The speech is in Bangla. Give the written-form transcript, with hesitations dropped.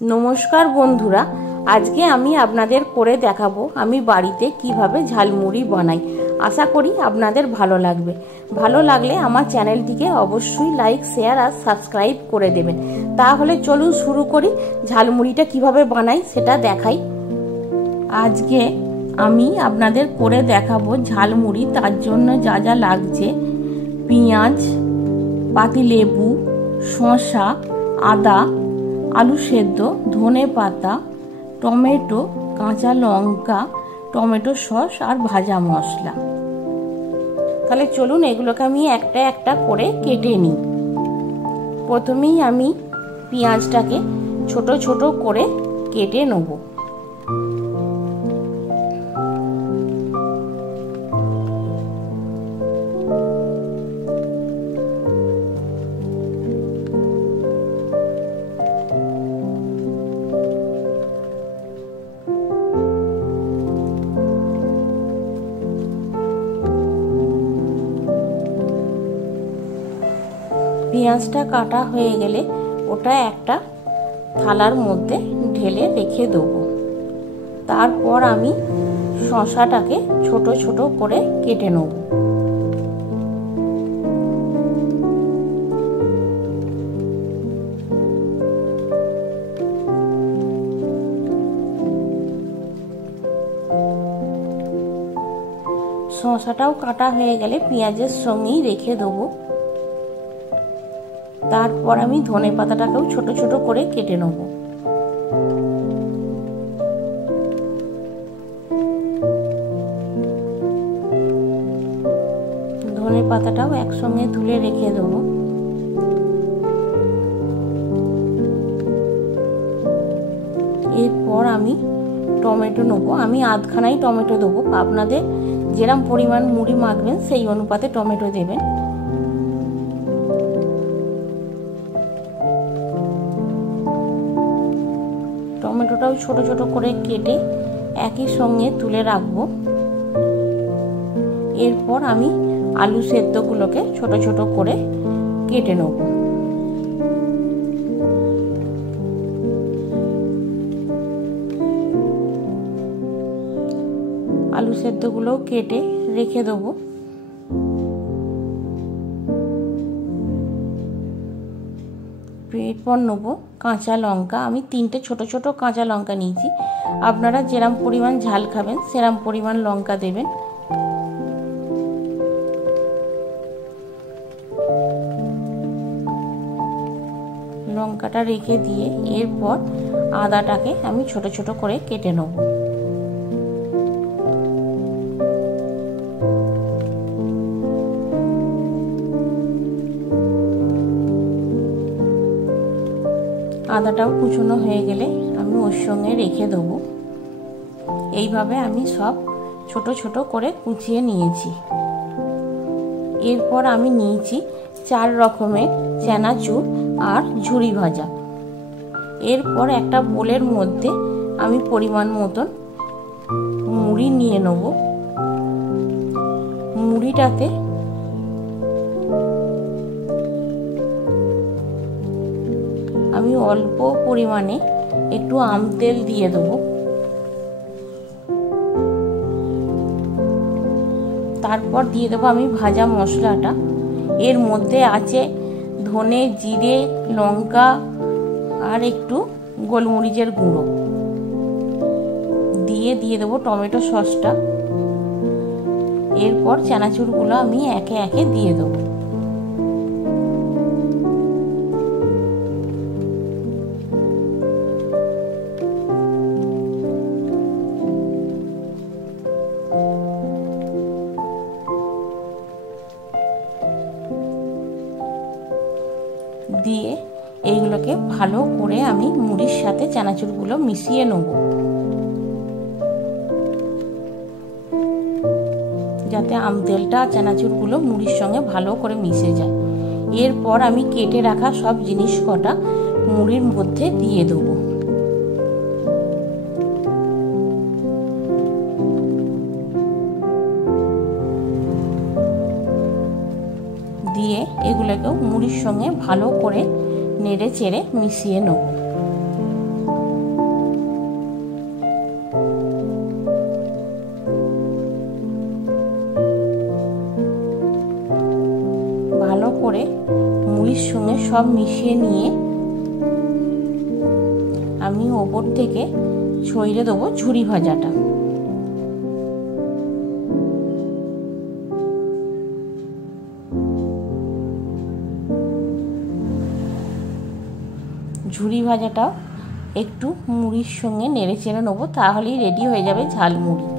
নমস্কার বন্ধুরা, আজকে আমি আপনাদের করে দেখাবো আমি বাড়িতে কিভাবে ঝালমুড়ি বানাই। আশা করি আপনাদের ভালো লাগবে। ভালো লাগলে আমার চ্যানেলটিকে অবশ্যই লাইক, শেয়ার আর সাবস্ক্রাইব করে দেবেন। তাহলে চলুন শুরু করি। ঝালমুড়িটা কিভাবে বানাই সেটা দেখাই। আজকে আমি আপনাদের করে দেখাবো ঝালমুড়ি। তার জন্য যা যা লাগছে: পেঁয়াজ, পাতিলেবু, শসা, আদা, আলু সেদ্ধ, ধনে পাতা, টমেটো, কাঁচা লঙ্কা, টমেটো সস আর ভাজা মশলা। তাহলে চলুন এগুলোকে আমি একটা একটা করে কেটে নিই। প্রথমেই আমি পেঁয়াজটাকে ছোট ছোট করে কেটে নেব। পেঁয়াজটা কাটা হয়ে গেলে ওটা একটা থালার মধ্যে ঢেলে রেখে দেবো। তারপর আমি শসাটাকে ছোট ছোট করে কেটে নেব। শসাটাও কাটা হয়ে গেলে পেঁয়াজের সঙ্গেই রেখে দেবো। তারপর আমি ধনে পাতাটাকেও ছোট ছোট করে কেটে নেব। ধনে পাতাটাও একসঙ্গে তুলে রেখে দেব। এরপর আমি টমেটো নেবো। আমি আধখানাই টমেটো দেবো। আপনাদের যেরকম পরিমাণ মুড়ি মাখবেন সেই অনুপাতে টমেটো দেবেন। টমেটোটাও ছোট ছোট করে কেটে একই সঙ্গে তুলে রাখবো। এরপর আমি আলু সেদ্ধগুলোকে ছোট ছোট করে কেটে নেব। আলু সেদ্ধগুলোও কেটে রেখে দেবো। এরপর নেবো কাঁচা লঙ্কা। আমি 3টে ছোট ছোট কাঁচা লঙ্কা নিয়েছি। আপনারা যেরকম পরিমাণ ঝাল খাবেন সেরকম পরিমাণ লঙ্কা দেবেন। লঙ্কাটা রেখে দিয়ে এরপর আদাটাকে আমি ছোট ছোট করে কেটে নেব। আদাটাও কুচনো হয়ে গেলে আমি ওর সঙ্গে রেখে দেবো। এইভাবে আমি সব ছোট ছোট করে কুচিয়ে নিয়েছি। এরপর আমি নিয়েছি 4 রকমের চানাচুর আর ঝুরি ভাজা। এরপর একটা বোলের মধ্যে আমি পরিমাণ মতন মুড়ি নিয়ে নেব। মুড়িটাতে আমি অল্প পরিমাণে একটু আম তেল দিয়ে দেবো। তারপর দিয়ে দেবো আমি ভাজা মশলাটা। এর মধ্যে আছে ধনে, জিরে, লঙ্কা আর একটু গোলমরিচের গুঁড়ো। দিয়ে দেবো টমেটো সসটা। এরপর চানাচুরগুলো আমি একে একে দিয়ে দেবো। দিয়ে এইগুলোকে ভালো করে আমি মুড়ির সাথে চানাচুরগুলো মিশিয়ে নেব, যাতে আম তেলটা চানাচুরগুলো মুড়ির সঙ্গে ভালো করে মিশে যায়। এরপর আমি কেটে রাখা সব জিনিস কটা মুড়ির মধ্যে দিয়ে দেবো। দিয়ে এগুলোকেও মুড়ির সঙ্গে ভালো করে নেড়ে চেড়ে মিশিয়ে নেব। করে মুড়ির সঙ্গে সব মিশিয়ে নিয়ে আমি ওপর থেকে ছড়িয়ে দেবো ঝুরি ভাজাটা। ঝুরি ভাজাটাও একটু মুড়ির সঙ্গে নেড়ে চেড়ে নেবো, তাহলেই রেডি হয়ে যাবে ঝালমুড়ি।